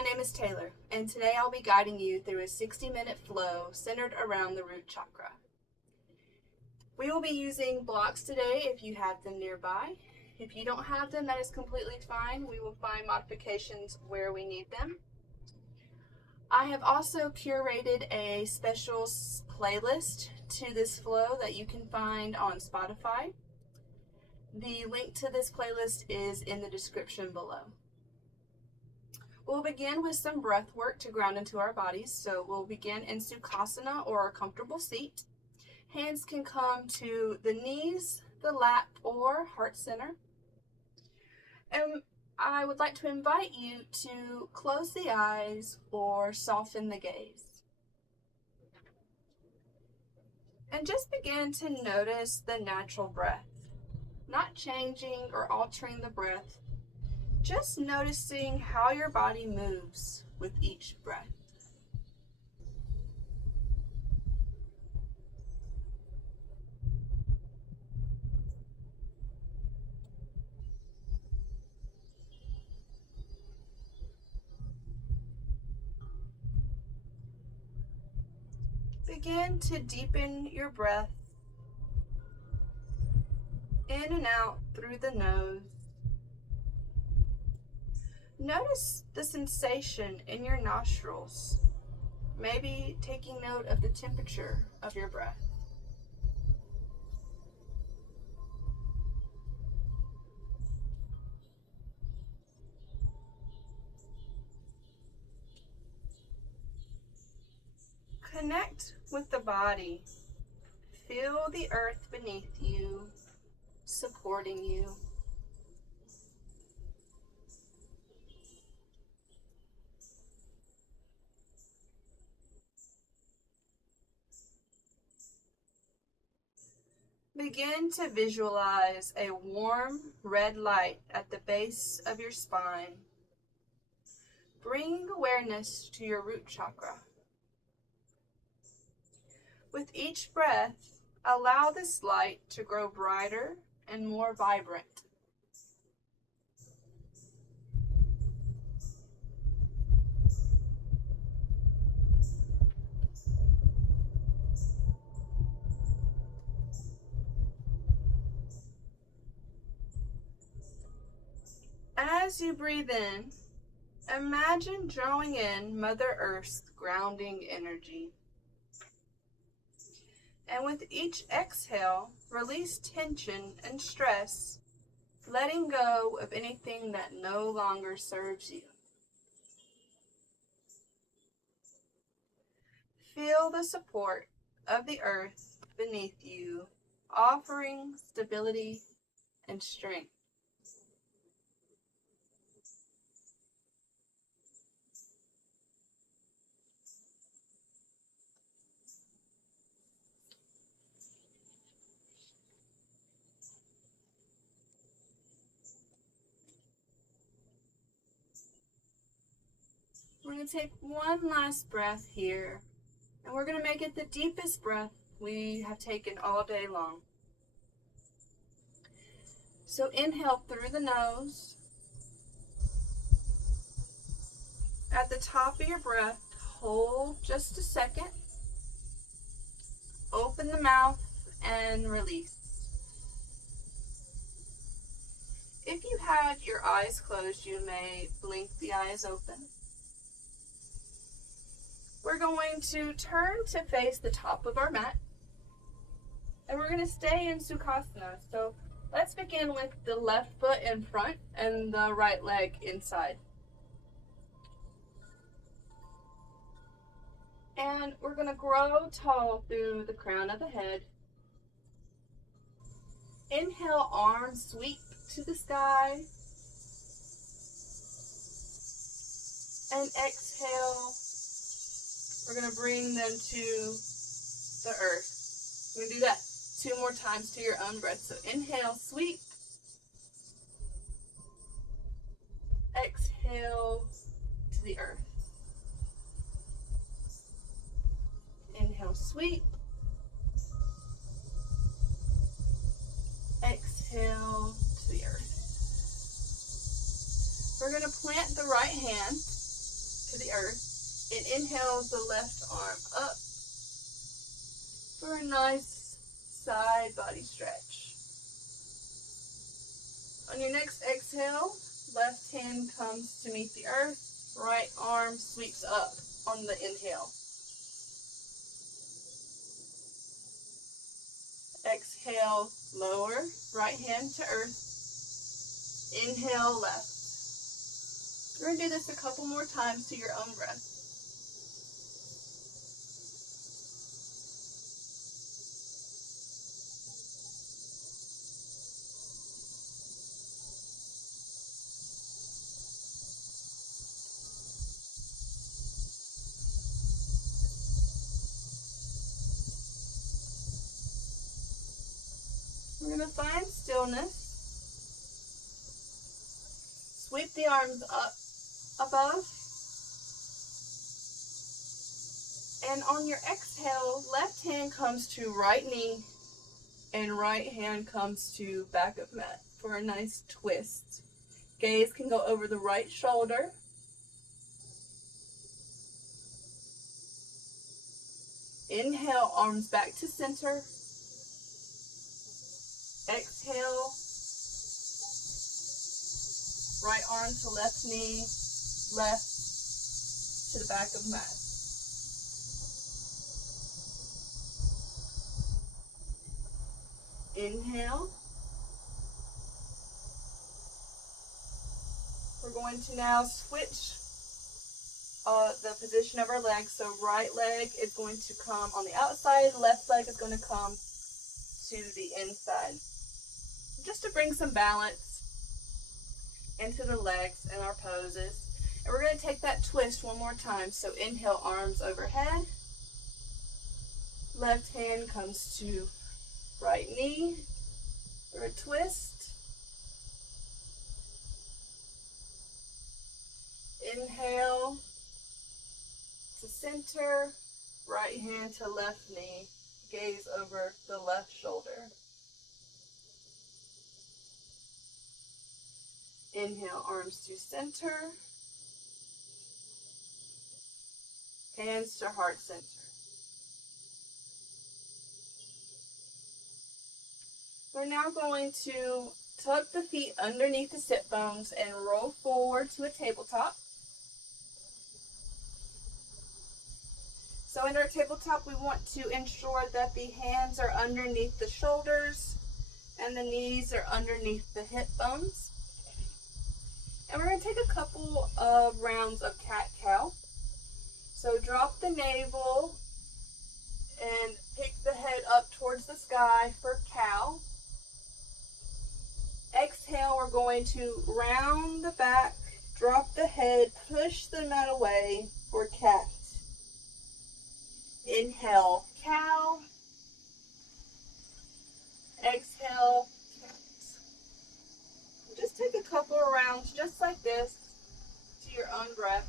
My name is Taylor, and today I'll be guiding you through a 60-minute flow centered around the root chakra. We will be using blocks today if you have them nearby. If you don't have them, that is completely fine. We will find modifications where we need them. I have also curated a special playlist to this flow that you can find on Spotify. The link to this playlist is in the description below. We'll begin with some breath work to ground into our bodies. So we'll begin in Sukhasana, or a comfortable seat. Hands can come to the knees, the lap, or heart center. And I would like to invite you to close the eyes or soften the gaze. And just begin to notice the natural breath, not changing or altering the breath. Just noticing how your body moves with each breath. Begin to deepen your breath in and out through the nose. Notice the sensation in your nostrils, maybe taking note of the temperature of your breath. Connect with the body. Feel the earth beneath you, supporting you. Begin to visualize a warm red light at the base of your spine, bringing awareness to your root chakra. With each breath, allow this light to grow brighter and more vibrant. As you breathe in, imagine drawing in Mother Earth's grounding energy. And with each exhale, release tension and stress, letting go of anything that no longer serves you. Feel the support of the earth beneath you, offering stability and strength. We're going to take one last breath here, and we're going to make it the deepest breath we have taken all day long. So inhale through the nose. At the top of your breath, hold just a second. Open the mouth and release. If you had your eyes closed, you may blink the eyes open. We're going to turn to face the top of our mat, and we're going to stay in Sukhasana. So let's begin with the left foot in front and the right leg inside. And we're going to grow tall through the crown of the head. Inhale, arms sweep to the sky. And exhale, we're going to bring them to the earth. We're going to do that 2 more times to your own breath. So inhale, sweep. Exhale to the earth. Inhale, sweep. Exhale to the earth. We're going to plant the right hand earth, and inhale the left arm up for a nice side body stretch. On your next exhale, left hand comes to meet the earth, right arm sweeps up on the inhale. Exhale, lower, right hand to earth. Inhale, left. We're going to do this a couple more times to your own breath. We're going to find stillness. Sweep the arms up above. And on your exhale, left hand comes to right knee and right hand comes to back of mat for a nice twist. Gaze can go over the right shoulder. Inhale, arms back to center. Exhale, right arm to left knee, left to the back of mat. Inhale. We're going to now switch the position of our legs. So right leg is going to come on the outside, left leg is going to come to the inside. Just to bring some balance into the legs and our poses. And we're going to take that twist one more time. So inhale, arms overhead. Left hand comes to right knee for a twist. Inhale to center, right hand to left knee, gaze over the left shoulder. Inhale, arms to center, hands to heart center. We're now going to tuck the feet underneath the sit bones and roll forward to a tabletop. So in our tabletop, we want to ensure that the hands are underneath the shoulders and the knees are underneath the hip bones. And we're going to take a couple of rounds of cat-cow. So drop the navel and pick the head up towards the sky for cow. Exhale, we're going to round the back, drop the head, push the mat away for cat. Inhale, cow. Exhale, cat. Just take a couple of rounds just like this to your own breath.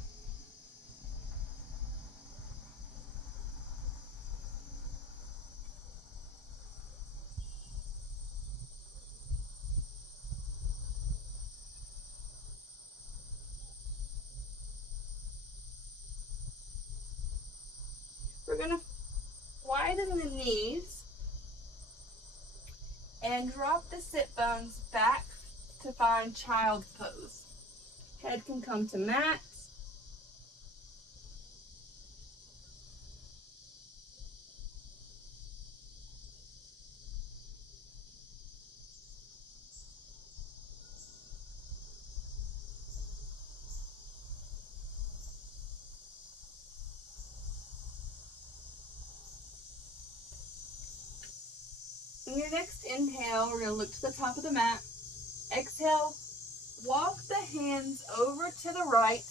We're going to widen the knees and drop the sit bones back to find child's pose. Head can come to mat. In your next inhale, we're going to look to the top of the mat. Exhale, walk the hands over to the right.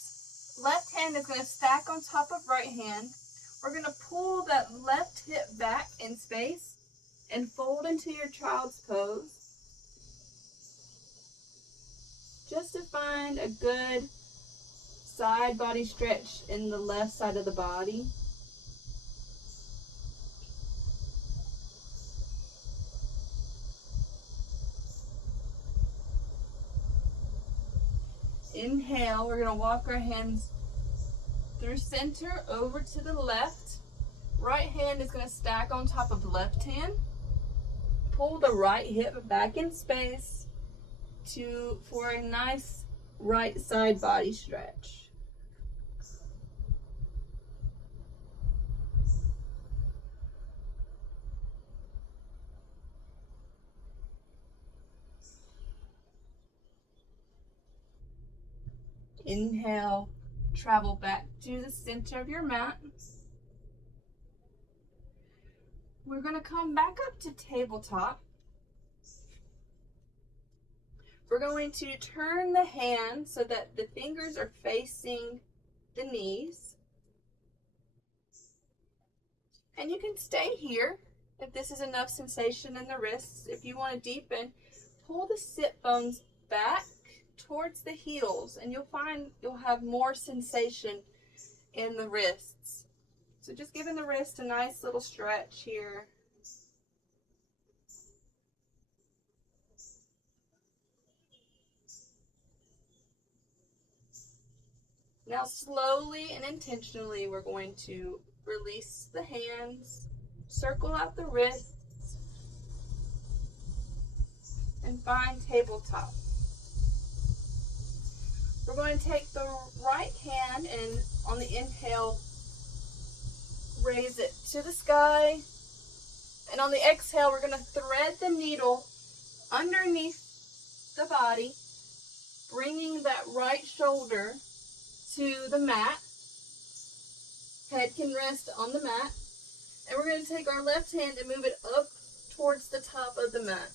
Left hand is going to stack on top of right hand. We're going to pull that left hip back in space and fold into your child's pose. Just to find a good side body stretch in the left side of the body. Inhale, we're going to walk our hands through center over to the left. Right hand is going to stack on top of left hand. Pull the right hip back in space for a nice right side body stretch. Inhale, travel back to the center of your mat. We're going to come back up to tabletop. We're going to turn the hand so that the fingers are facing the knees. And you can stay here if this is enough sensation in the wrists. If you want to deepen, pull the sit bones back towards the heels, and you'll find you'll have more sensation in the wrists. So just giving the wrist a nice little stretch here. Now slowly and intentionally, we're going to release the hands, circle out the wrists, and find tabletop. We're going to take the right hand and on the inhale, raise it to the sky. And on the exhale, we're going to thread the needle underneath the body, bringing that right shoulder to the mat. Head can rest on the mat. And we're going to take our left hand and move it up towards the top of the mat.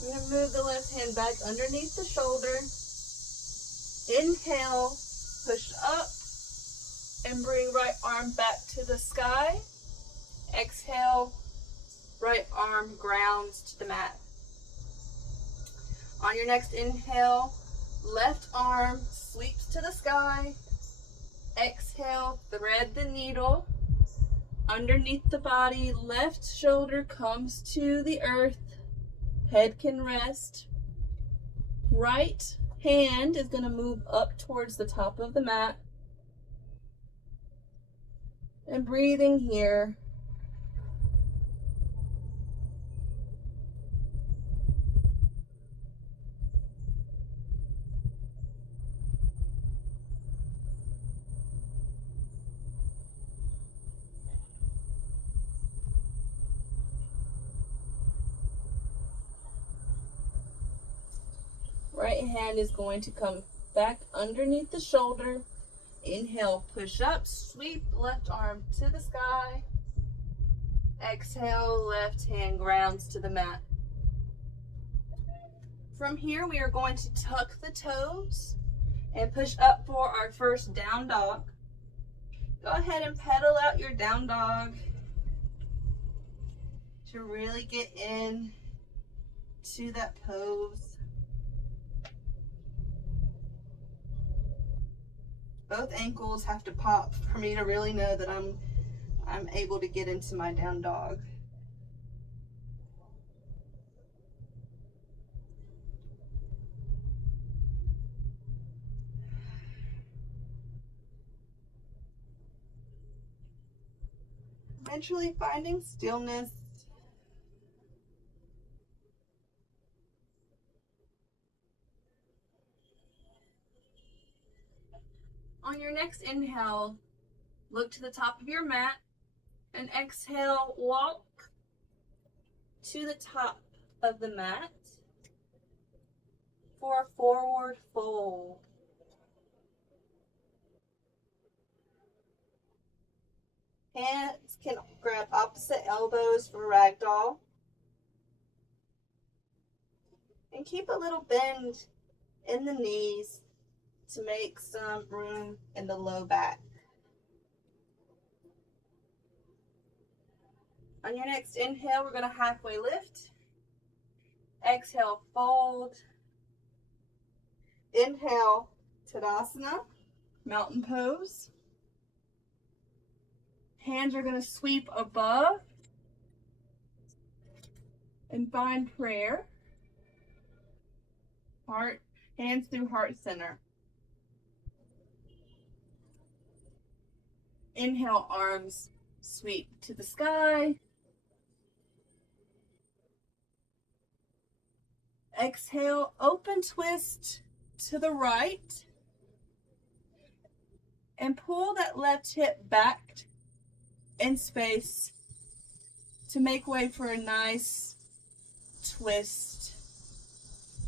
I'm going to move the left hand back underneath the shoulder. Inhale, push up, and bring right arm back to the sky. Exhale, right arm grounds to the mat. On your next inhale, left arm sweeps to the sky. Exhale, thread the needle underneath the body. Left shoulder comes to the earth. Head can rest. Right hand is going to move up towards the top of the mat. And breathing here. Right hand is going to come back underneath the shoulder. Inhale, push up, sweep left arm to the sky. Exhale, left hand grounds to the mat. From here, we are going to tuck the toes and push up for our first down dog. Go ahead and pedal out your down dog to really get in to that pose. Both ankles have to pop for me to really know that I'm able to get into my down dog. Eventually finding stillness. On your next inhale, look to the top of your mat, and exhale, walk to the top of the mat for a forward fold. Hands can grab opposite elbows for ragdoll. And keep a little bend in the knees to make some room in the low back. On your next inhale, we're going to halfway lift. Exhale, fold. Inhale, Tadasana. mountain pose. Hands are going to sweep above and find prayer. Heart, hands through heart center. Inhale, arms sweep to the sky. Exhale, open twist to the right. And pull that left hip back in space to make way for a nice twist.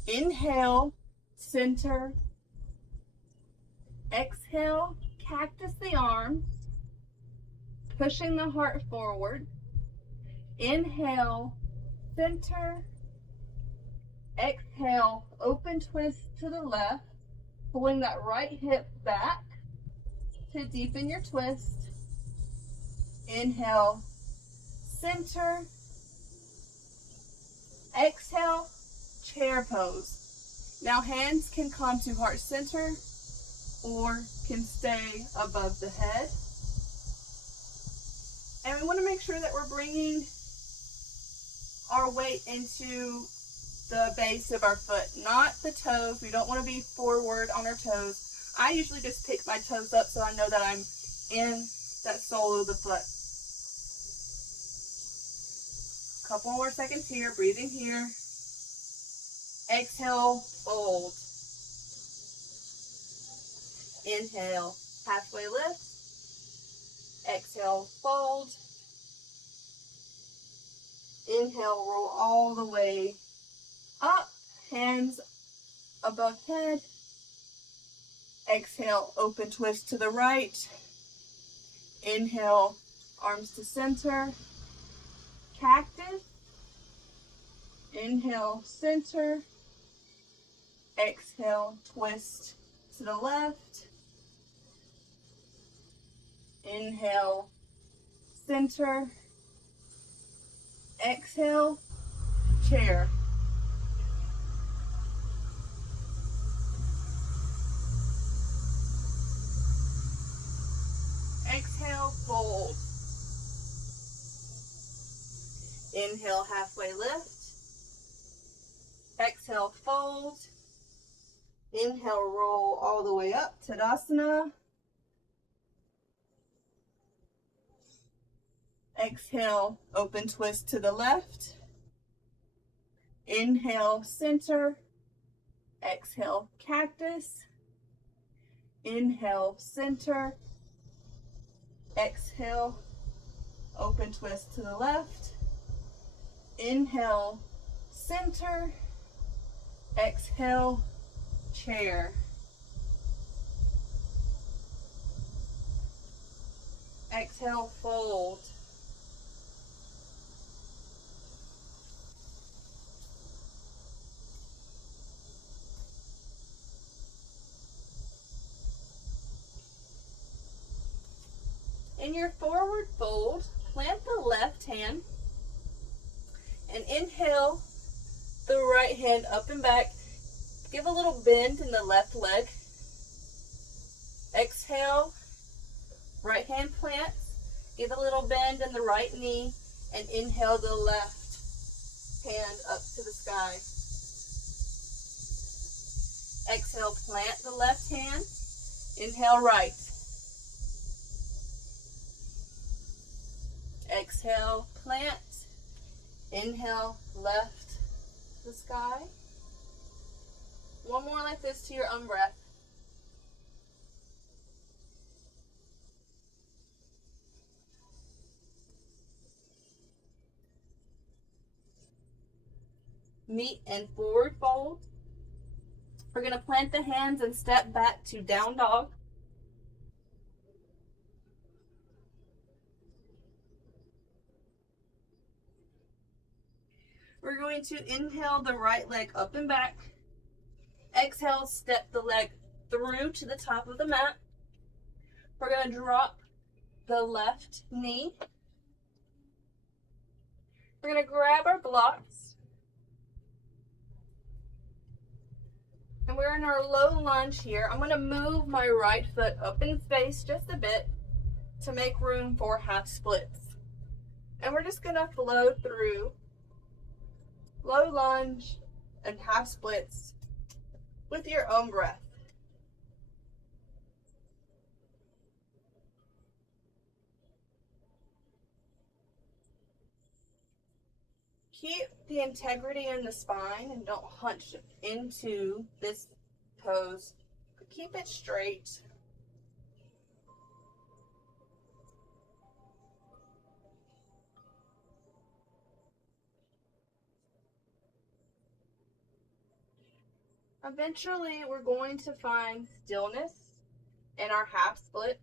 Inhale, center. Exhale, cactus the arms, pushing the heart forward. Inhale, center. Exhale, open twist to the left, pulling that right hip back to deepen your twist. Inhale, center. Exhale, chair pose. Now hands can come to heart center or can stay above the head. And we want to make sure that we're bringing our weight into the base of our foot, not the toes. We don't want to be forward on our toes. I usually just pick my toes up so I know that I'm in that sole of the foot. Couple more seconds here, breathing here. Exhale, fold. Inhale, halfway lift. Exhale, fold. Inhale, roll all the way up, hands above head. Exhale, open twist to the right. Inhale, arms to center. Cactus. Inhale, center. Exhale, twist to the left. Inhale, center. Exhale, chair. Exhale, fold. Inhale, halfway lift. Exhale, fold. Inhale, roll all the way up, Tadasana. Exhale, open twist to the left. Inhale, center. Exhale, cactus. Inhale, center. Exhale, open twist to the left. Inhale, center. Exhale, chair. Exhale, fold. In your forward fold, plant the left hand and inhale the right hand up and back. Give a little bend in the left leg. Exhale, right hand plants. Give a little bend in the right knee and inhale the left hand up to the sky. Exhale, plant the left hand. Inhale, right. Exhale, plant. Inhale, left to the sky. One more like this to your own breath. Meet and forward fold. We're going to plant the hands and step back to down dog. We're going to inhale the right leg up and back. Exhale, step the leg through to the top of the mat. We're going to drop the left knee. We're going to grab our blocks. And we're in our low lunge here. I'm going to move my right foot up in space just a bit to make room for half splits. And we're just going to flow through low lunge and half splits with your own breath. Keep the integrity in the spine and don't hunch into this pose. Keep it straight. Eventually, we're going to find stillness in our half split.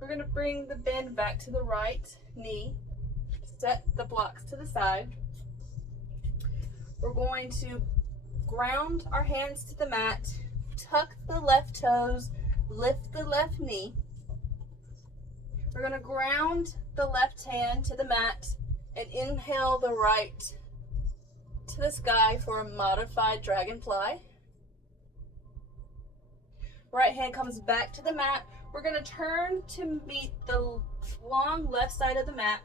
We're going to bring the bend back to the right knee. Set the blocks to the side. We're going to ground our hands to the mat, tuck the left toes, lift the left knee. We're going to ground the left hand to the mat and inhale the right to the sky for a modified dragonfly. Right hand comes back to the mat. We're going to turn to meet the long left side of the mat.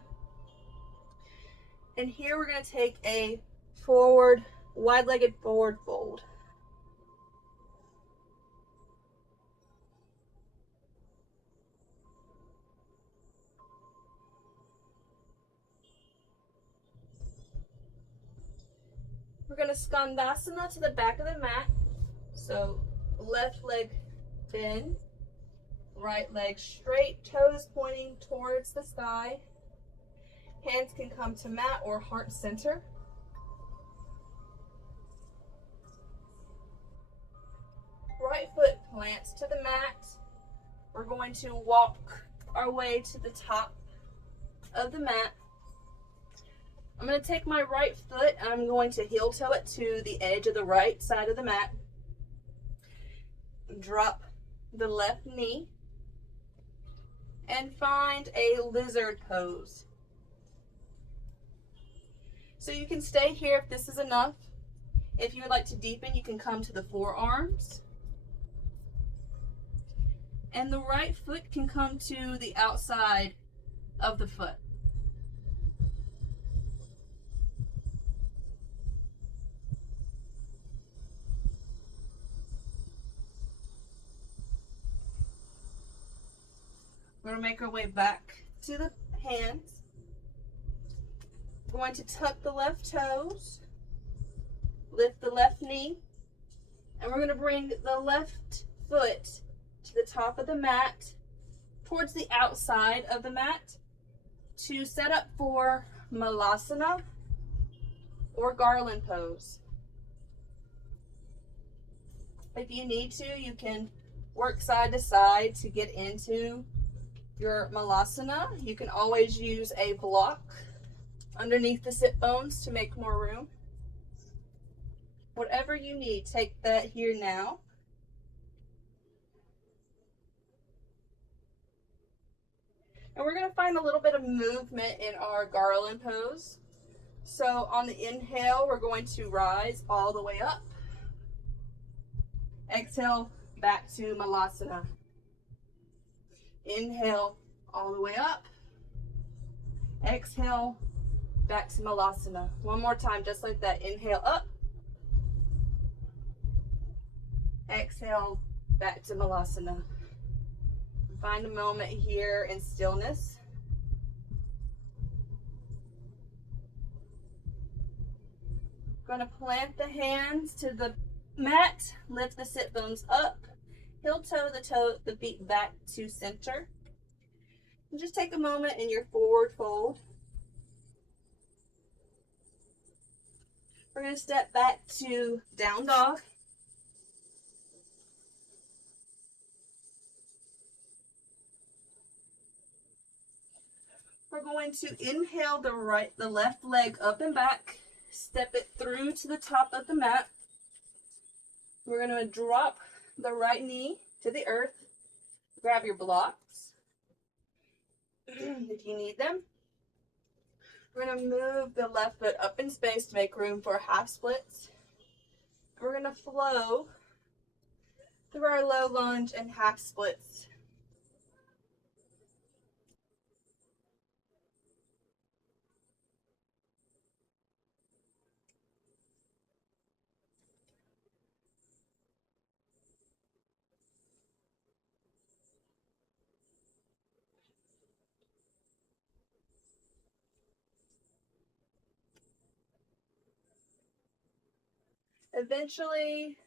And here we're going to take a forward, wide-legged forward fold. We're going to skandasana to the back of the mat. So left leg bend, right leg straight, toes pointing towards the sky. Hands can come to mat or heart center. Right foot plants to the mat. We're going to walk our way to the top of the mat. I'm going to take my right foot and I'm going to heel toe it to the edge of the right side of the mat. Drop the left knee and find a lizard pose. So you can stay here if this is enough. If you would like to deepen, you can come to the forearms. And the right foot can come to the outside of the foot. We're going to make our way back to the hands. We're going to tuck the left toes, lift the left knee, and we're going to bring the left foot to the top of the mat, towards the outside of the mat, to set up for malasana or garland pose. If you need to, you can work side to side to get into your malasana. You can always use a block underneath the sit bones to make more room. Whatever you need, take that here now. And we're going to find a little bit of movement in our garland pose. So on the inhale, we're going to rise all the way up. Exhale, back to malasana. Inhale all the way up. Exhale, back to malasana. One more time, just like that. Inhale up. Exhale, back to malasana. Find a moment here in stillness. Going to plant the hands to the mat, lift the sit bones up, heel toe the feet back to center. And just take a moment in your forward fold. We're going to step back to down dog. We're going to inhale the left leg up and back, Step it through to the top of the mat. We're going to drop the right knee to the earth. Grab your blocks if you need them. We're going to move the left foot up in space to make room for half splits. We're going to flow through our low lunge and half splits. Eventually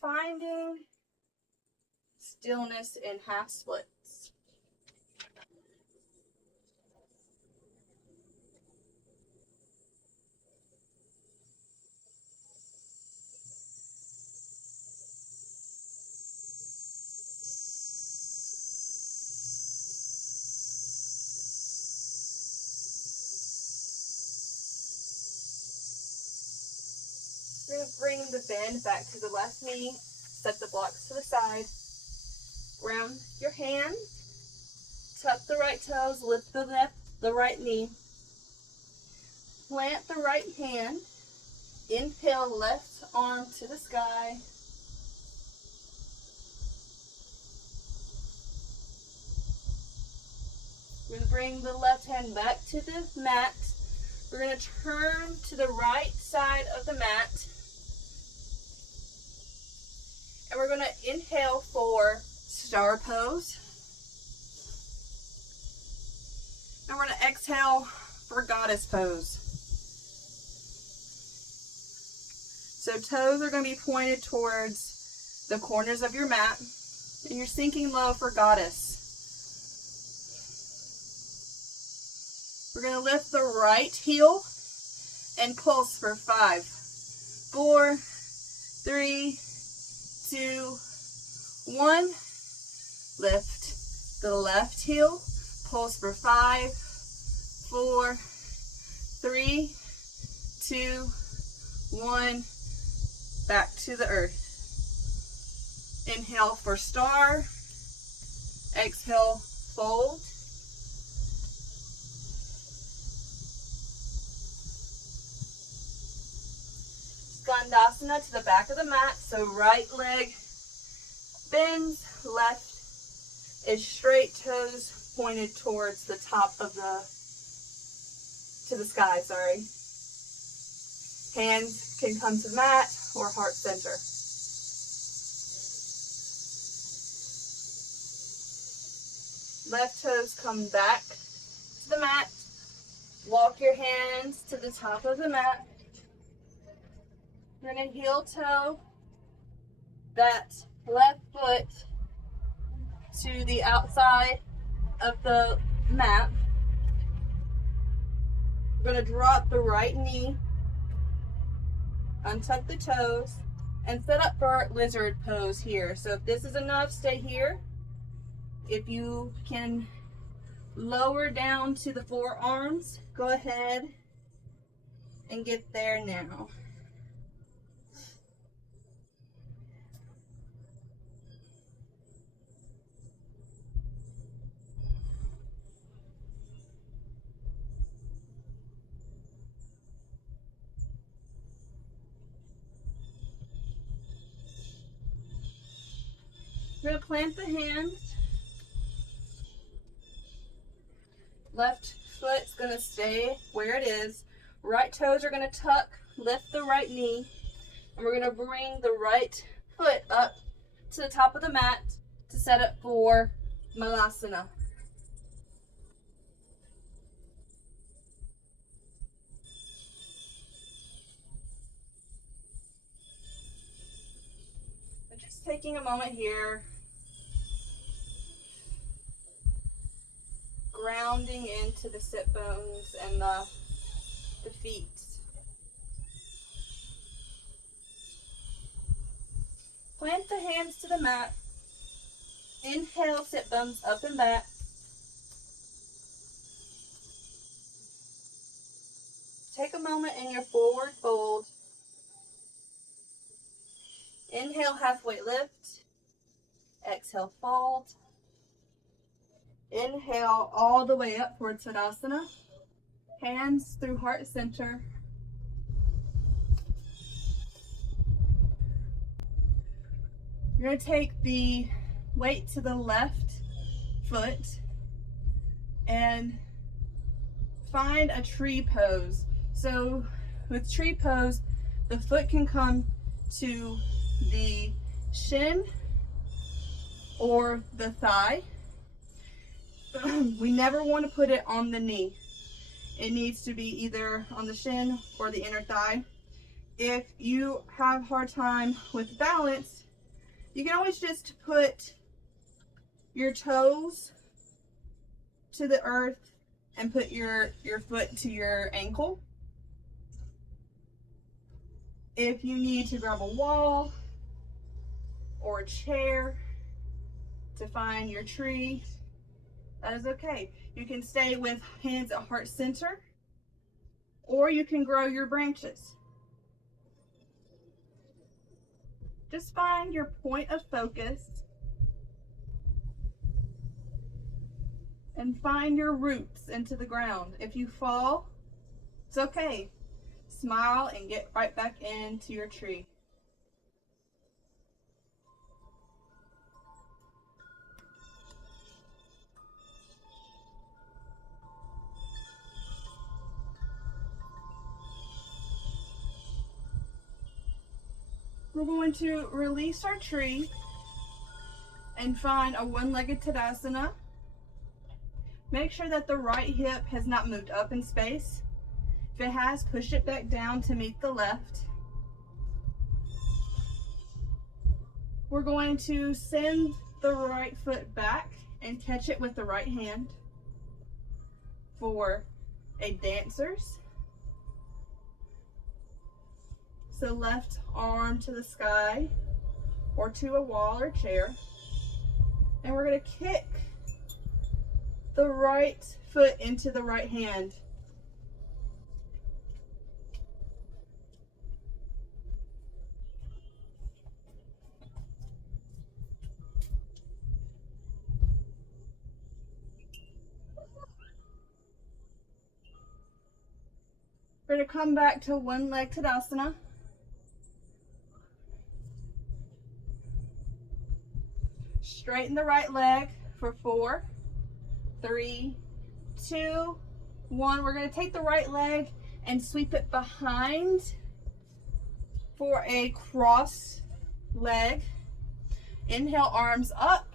finding stillness in half splits. We're going to bring the bend back to the left knee. Set the blocks to the side. Ground your hands. Tuck the right toes. Lift the right knee. Plant the right hand. Inhale, left arm to the sky. We're going to bring the left hand back to the mat. We're going to turn to the right side of the mat. And we're going to inhale for star pose. And we're going to exhale for goddess pose. So toes are going to be pointed towards the corners of your mat. And you're sinking low for goddess. We're going to lift the right heel and pulse for 5, 4, 3, 2, 1. Lift the left heel, pulse for 5, 4, 3, 2, 1. Back to the earth. Inhale for star. Exhale, fold. Skandasana to the back of the mat. So right leg bends, left is straight, toes pointed towards the top of to the sky, sorry. Hands can come to the mat or heart center. Left toes come back to the mat. Walk your hands to the top of the mat. You're going to heel toe that left foot to the outside of the mat. You're going to drop the right knee, untuck the toes, and set up for lizard pose here. So if this is enough, stay here. If you can lower down to the forearms, go ahead and get there now. We're going to plant the hands. Left foot's going to stay where it is. Right toes are going to tuck, lift the right knee, and we're going to bring the right foot up to the top of the mat to set up for Malasana. I'm just taking a moment here, grounding into the sit bones and the feet. Plant the hands to the mat. Inhale, sit bones up and back. Take a moment in your forward fold. Inhale, halfway lift. Exhale, fold. Inhale all the way up for Tadasana. Hands through heart center. You're going to take the weight to the left foot and find a tree pose. So with tree pose, the foot can come to the shin or the thigh. We never want to put it on the knee. It needs to be either on the shin or the inner thigh. If you have a hard time with balance, you can always just put your toes to the earth and put your foot to your ankle. If you need to grab a wall or a chair to find your tree, that is okay. You can stay with hands at heart center, or you can grow your branches. Just find your point of focus and find your roots into the ground. If you fall, it's okay. Smile and get right back into your tree. We're going to release our tree and find a one-legged Tadasana. Make sure that the right hip has not moved up in space. If it has, push it back down to meet the left. We're going to send the right foot back and catch it with the right hand for a dancer's. So left arm to the sky or to a wall or chair. And we're going to kick the right foot into the right hand. We're going to come back to one leg Tadasana. Straighten the right leg for 4, 3, 2, 1. We're going to take the right leg and sweep it behind for a cross leg. Inhale, arms up.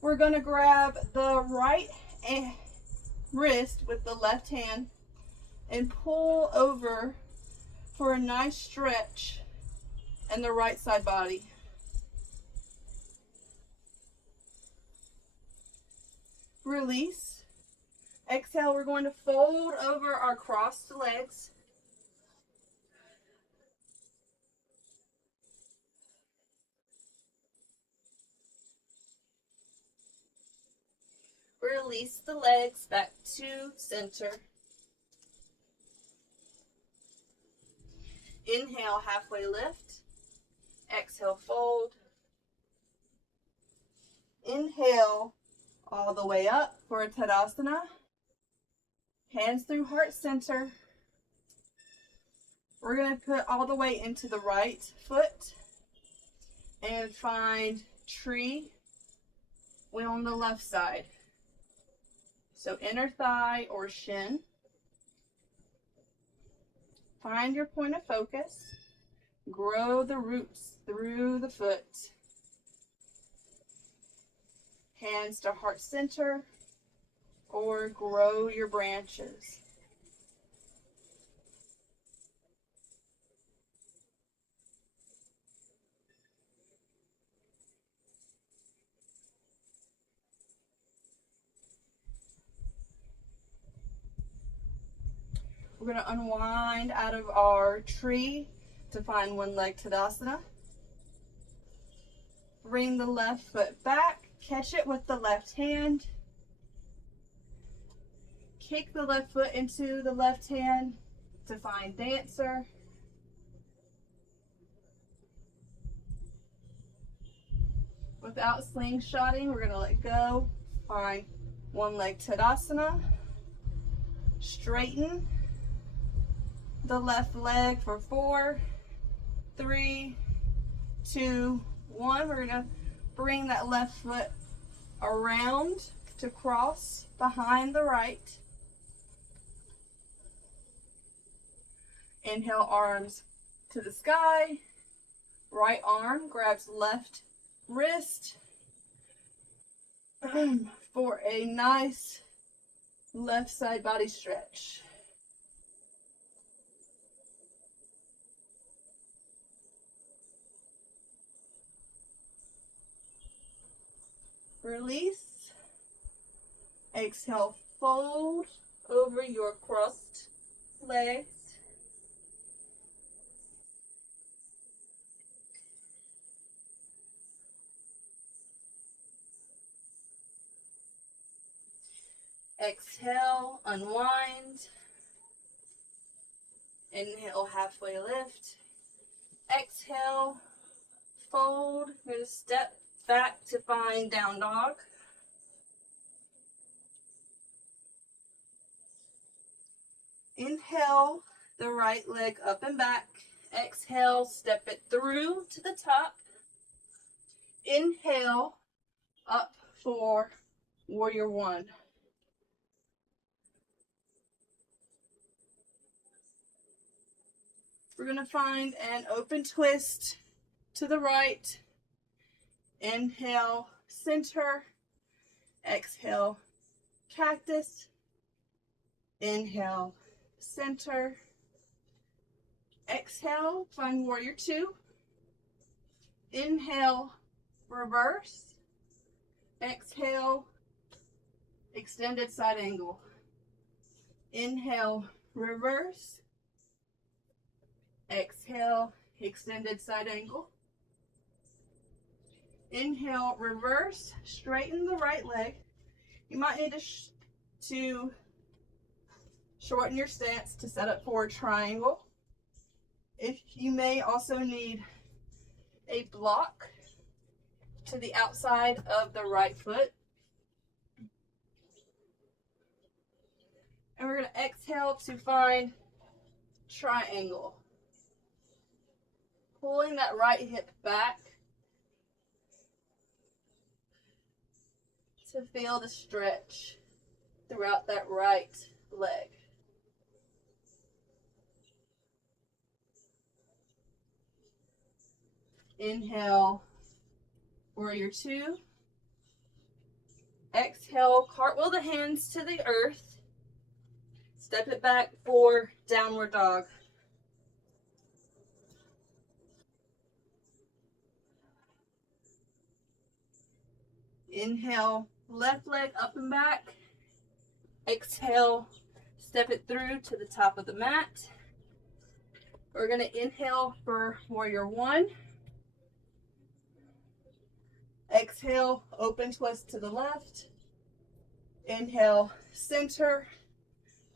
We're going to grab the right wrist with the left hand and pull over for a nice stretch in the right side body. Release. Exhale, we're going to fold over our crossed legs. Release the legs back to center. Inhale, halfway lift. Exhale, fold. Inhale, all the way up for a Tadasana. Hands through heart center. We're going to put all the way into the right foot and find tree on the left side. So inner thigh or shin. Find your point of focus. Grow the roots through the foot. Hands to heart center or grow your branches. We're going to unwind out of our tree to find one leg Tadasana. Bring the left foot back. Catch it with the left hand. kick the left foot into the left hand to find dancer. Without slingshotting, we're going to let go. Find one leg Tadasana. Straighten the left leg for 4, 3, 2, 1. We're going to bring that left foot around to cross behind the right. Inhale, arms to the sky. Right arm grabs left wrist for a nice left side body stretch. Release. Exhale, fold over your crossed legs. Exhale, unwind. Inhale, halfway lift. Exhale, fold. We're going to step back to find down dog. Inhale, the right leg up and back. Exhale, step it through to the top. Inhale, up for warrior one. We're going to find an open twist to the right. Inhale, center. Exhale, cactus. Inhale, center. Exhale, find warrior two. Inhale, reverse. Exhale, extended side angle. Inhale, reverse. Exhale, extended side angle. Inhale, reverse. Straighten the right leg. You might need to shorten your stance to set up for a triangle. If you may also need a block to the outside of the right foot. And we're going to exhale to find triangle. Pulling that right hip back to feel the stretch throughout that right leg. Inhale, warrior two. Exhale, cartwheel the hands to the earth. Step it back for downward dog. Inhale, left leg up and back. Exhale, step it through to the top of the mat. We're going to inhale for warrior one. Exhale, open twist to the left. Inhale, center.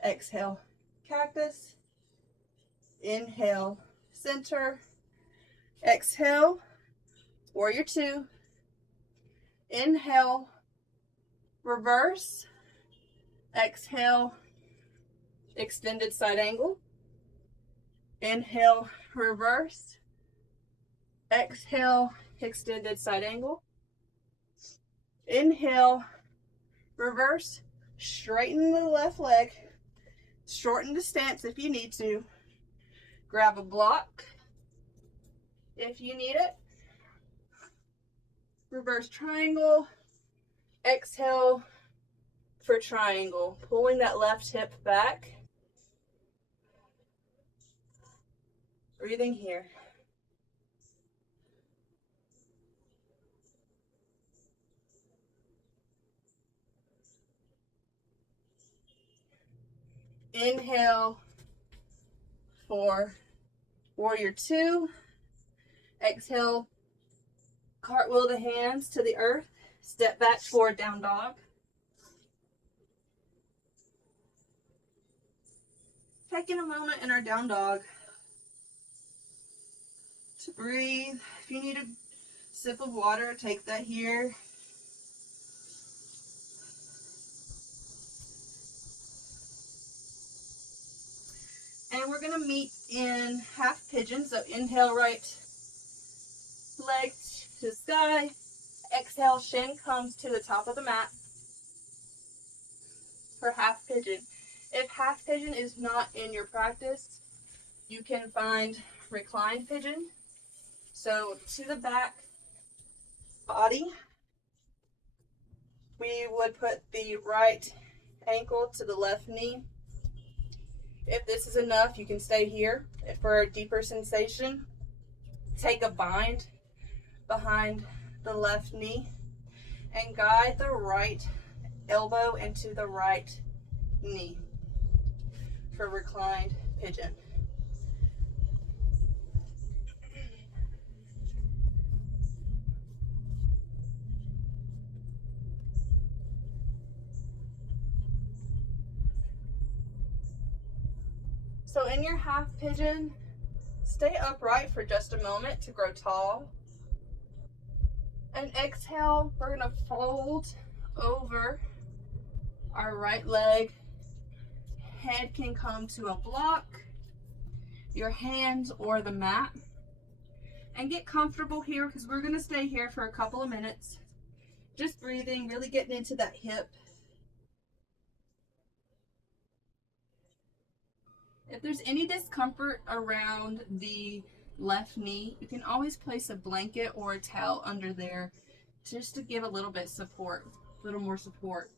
Exhale, cactus. Inhale, center. Exhale, warrior two. Inhale, reverse. Exhale, extended side angle. Inhale, reverse. Exhale, extended side angle. Inhale, reverse. Straighten the left leg. Shorten the stance if you need to. Grab a block if you need it. Reverse triangle. Exhale for triangle. Pulling that left hip back. Breathing here. Inhale for warrior two. Exhale, cartwheel the hands to the earth. Step back for down dog. taking a moment in our down dog to breathe. If you need a sip of water, take that here. And we're going to meet in half pigeon. So inhale, right leg to the sky. Exhale, shin comes to the top of the mat for half pigeon. If half pigeon is not in your practice, you can find reclined pigeon. So to the back body, we would put the right ankle to the left knee. If this is enough, you can stay here. If for a deeper sensation, take a bind behind the left knee and guide the right elbow into the right knee for reclined pigeon. So in your half pigeon, stay upright for just a moment to grow tall. And exhale, we're gonna fold over our right leg. Head can come to a block, your hands or the mat. And get comfortable here because we're gonna stay here for a couple of minutes. Just breathing, really getting into that hip. If there's any discomfort around the left knee, you can always place a blanket or a towel under there just to give a little bit support, a little more support.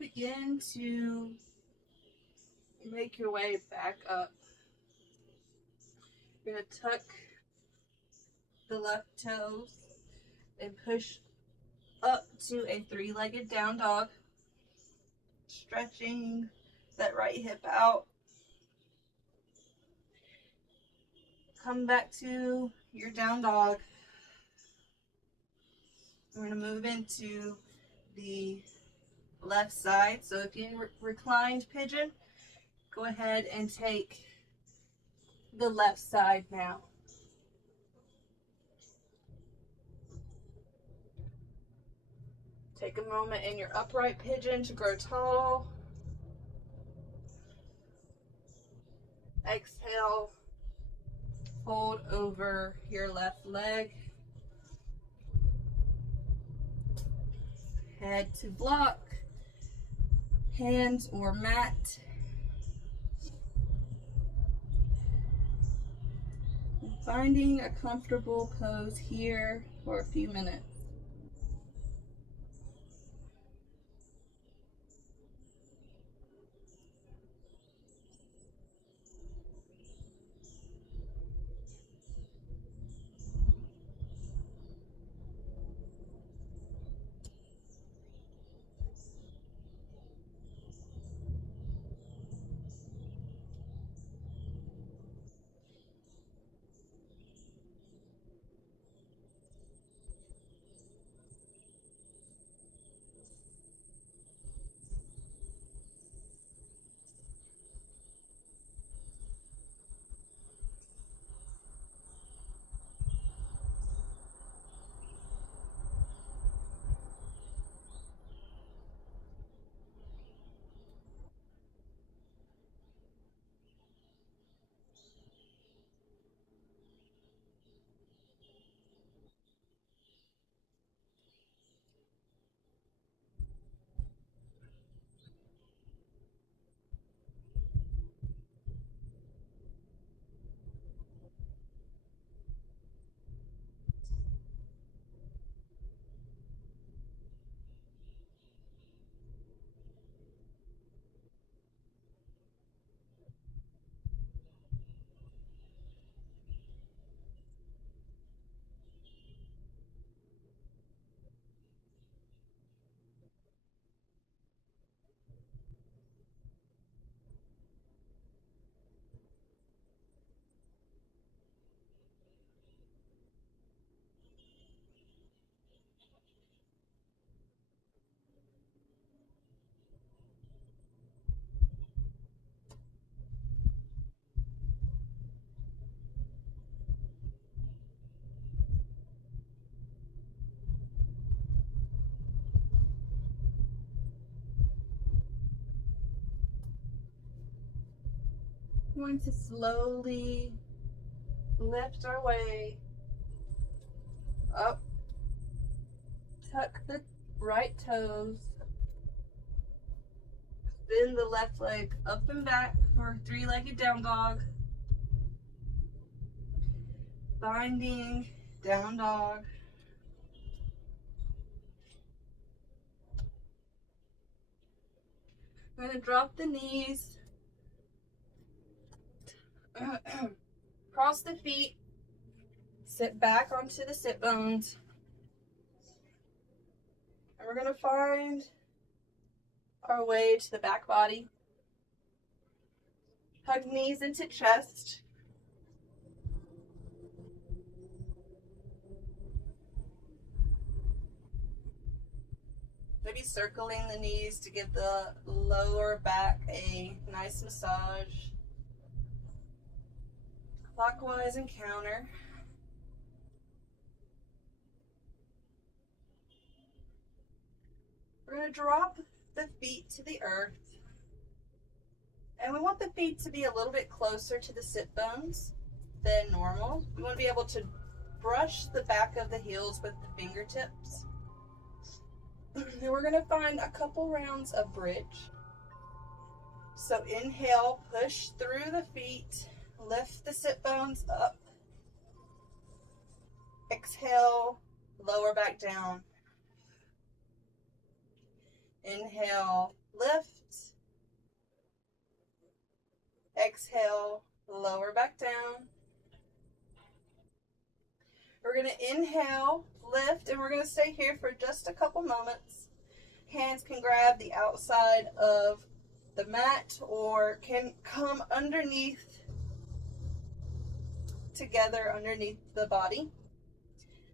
Begin to make your way back up. You're going to tuck the left toes and push up to a three-legged down dog, stretching that right hip out. Come back to your down dog. We're going to move into the left side. So if you're reclined pigeon, go ahead and take the left side now. Take a moment in your upright pigeon to grow tall. Exhale, fold over your left leg. Head to block, hands or mat. Finding a comfortable pose here for a few minutes. We're going to slowly lift our way up. Tuck the right toes. Bend the left leg up and back for three-legged down dog. Binding down dog. I'm going to drop the knees. Cross the feet. Sit back onto the sit bones. And we're going to find our way to the back body. Hug knees into chest. Maybe circling the knees to give the lower back a nice massage. Clockwise and counter. We're going to drop the feet to the earth. And we want the feet to be a little bit closer to the sit bones than normal. We want to be able to brush the back of the heels with the fingertips. And we're going to find a couple rounds of bridge. So inhale, push through the feet, lift the sit bones up. Exhale, lower back down. Inhale, lift. Exhale, lower back down. We're going to inhale, lift, and we're going to stay here for just a couple moments. Hands can grab the outside of the mat or can come underneath, together underneath the body.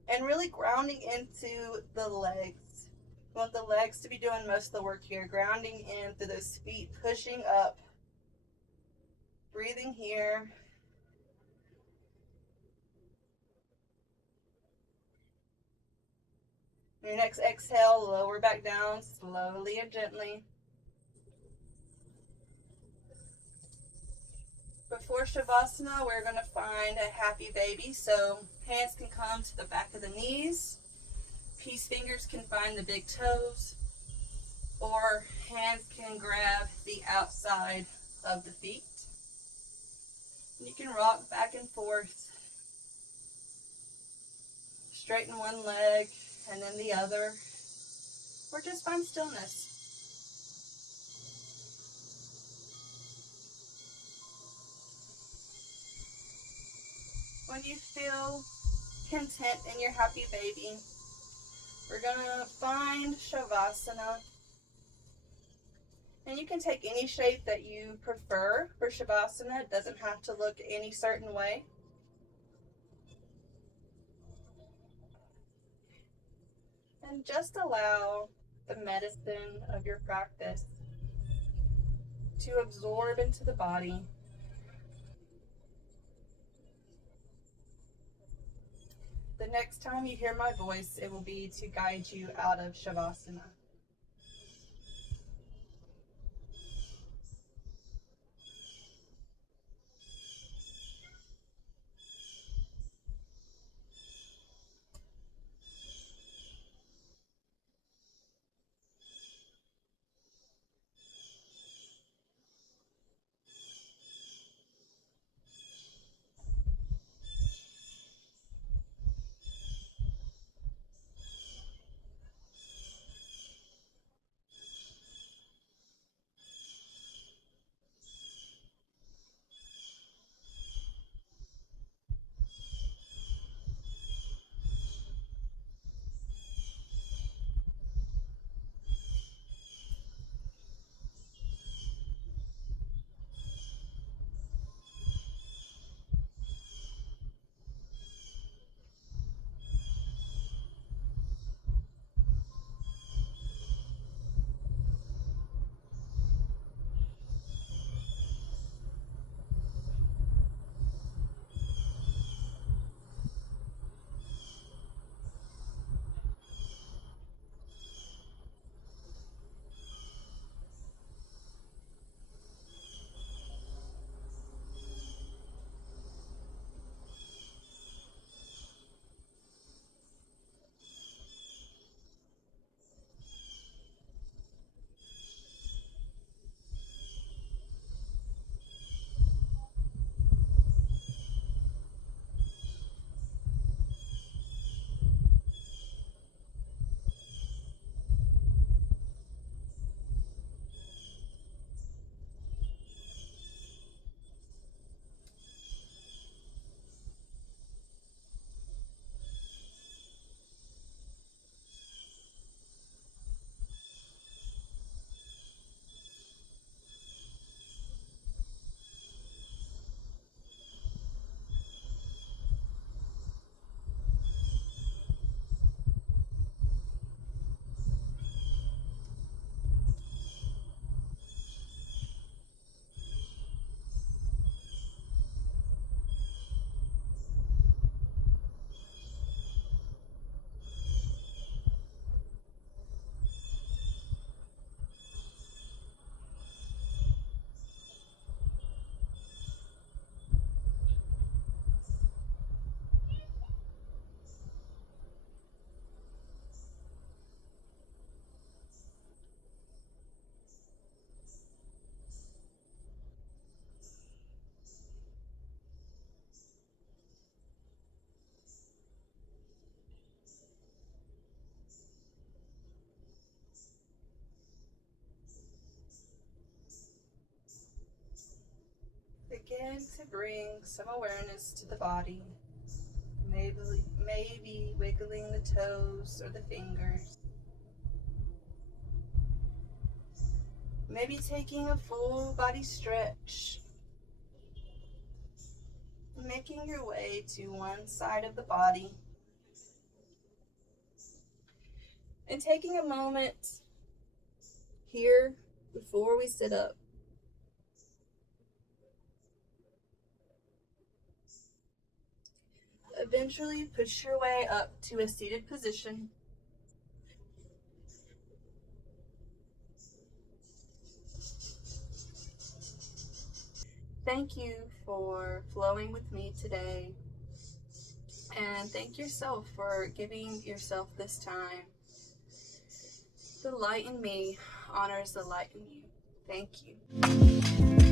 And really grounding into the legs. We want the legs to be doing most of the work here. Grounding in through those feet, pushing up. Breathing here. Your next exhale, lower back down slowly and gently. Before Shavasana, we're going to find a happy baby. So hands can come to the back of the knees. Peace fingers can find the big toes. Or hands can grab the outside of the feet. And you can rock back and forth. Straighten one leg and then the other. Or just find stillness. When you feel content in your happy baby, we're going to find Shavasana. And you can take any shape that you prefer for Shavasana. It doesn't have to look any certain way. And just allow the medicine of your practice to absorb into the body. The next time you hear my voice, it will be to guide you out of Shavasana. begin to bring some awareness to the body. Maybe wiggling the toes or the fingers. Maybe taking a full body stretch. Making your way to one side of the body. And taking a moment here before we sit up. Eventually push your way up to a seated position. Thank you for flowing with me today. And thank yourself for giving yourself this time. The light in me honors the light in you. Thank you.